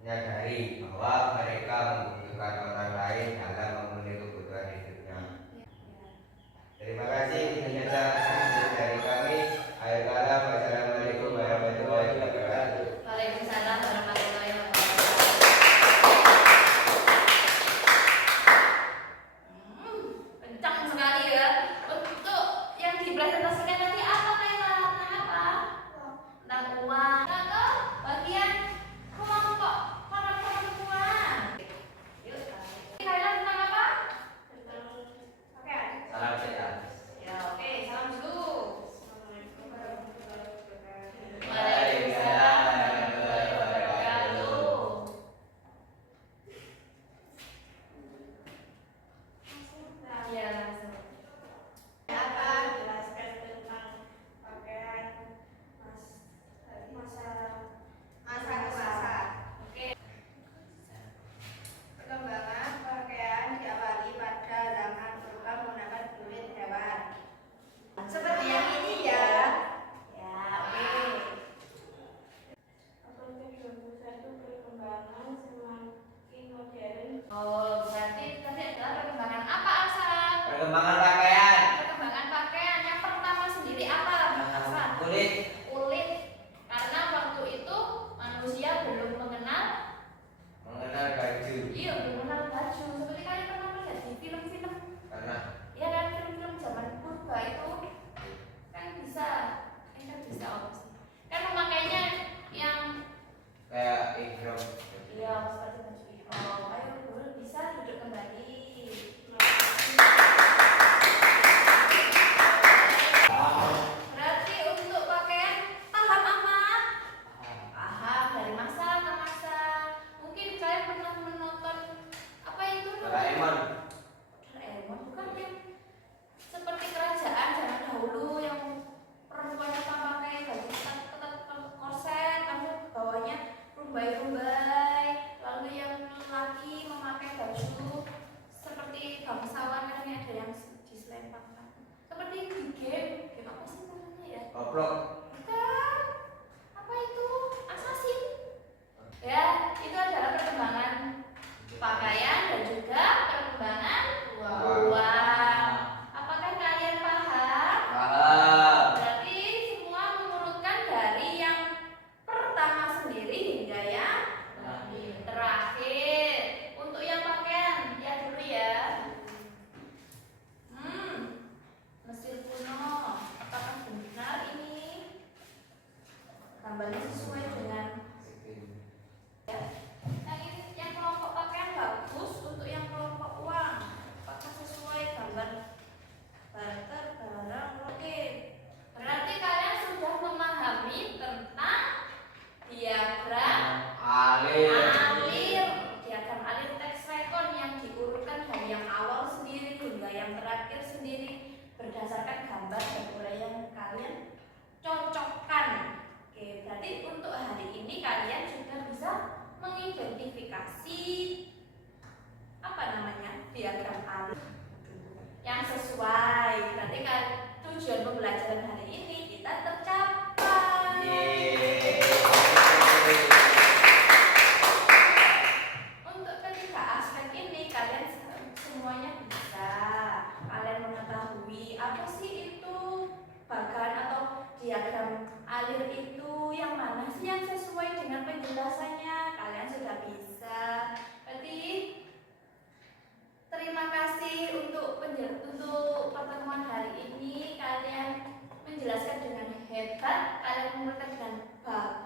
menyadari bahwa mereka membutuhkan orang lain dalam memenuhi kebutuhan hidupnya. Terima kasih, ini saja dari kami. Akhir kalam, wassalamualaikum warahmatullahi wabarakatuh. Waalaikumsalam warahmatullahi wabarakatuh. Kencang sekali ya. Untuk yang dipresentasikan tadi apa tema? Tentang apa? Tentang uang. Atau bagian kelompok para perempuan. Yuk, kalian tentang apa? Oke. Salam sehat. Ya, oke, salam dulu. Waalaikumsalam warahmatullahi wabarakatuh. Ya, akan jelaskan tentang pakaian masa. oke. Perkembangan pakaian diawali pada zaman purba menggunakan kulit hewan. Seperti yang ini ya. Ya, oke. Perkembangan semakin modern. Oh, berarti tadi adalah perkembangan apa, Aksan? Perkembangan pakaian. Perkembangan pakaian yang pertama sendiri apa, Aksan? Kulit. Kulit. Karena waktu itu manusia belum mengenal Baju. iya, belum mengenal baju. Seperti kalian pernah melihat di film-film, Karena ya kan, film-film zaman purba itu kan bisa apa sih? Kan memakainya yang kayak ihram. iya seperti baju ihram. Ayo dulu bisa duduk kembali. Berarti untuk pakaian paham apa? Paham dari masa ke masa. Mungkin kalian pernah menonton apa itu? Doraemon. Doraemon bukan yang seperti kerajaan zaman dahulu yang perempuan itu pakai baju ketat korset, lalu bawahnya rumbai-rumbai, lalu yang laki memakai baju seperti bangsawan, kan ada yang diselempangkan. Seperti di game apa sih namanya ya? Goblok. Bukan. Apa itu? Assassin. Ya, itu adalah perkembangan pakaian dan juga perkembangan uang. Apakah kalian paham? Paham. Berarti semua mengurutkan dari yang pertama sendiri hingga yang terakhir. Untuk yang pakaian, lihat dulu ya. Mesir kuno. Apakah benar ini? Gambarnya sesuai dengan ya. Yang ini yang kelompok pakaian bagus, untuk yang kelompok uang apakah sesuai gambar barter barang? Oke. Berarti kalian sudah memahami tentang diagram diagram alir teks rekon yang diurutkan dari yang awal sendiri hingga yang terakhir sendiri berdasarkan gambar dan uraian yang kalian cocokkan. Oke, berarti untuk hari ini kalian sudah bisa mengidentifikasi apa namanya diagram alir yang sesuai. Berarti kan tujuan pembelajaran hari ini kita tercapai. Untuk ketiga aspek ini kalian semuanya bisa. Kalian mengetahui apa sih itu bagan atau diagram alir itu, yang mana sih yang sesuai dengan penjelasannya. Kalian sudah bisa. Berarti terima kasih untuk pertemuan hari ini. Kalian menjelaskan dengan hebat, kalian mengerti dengan bagus.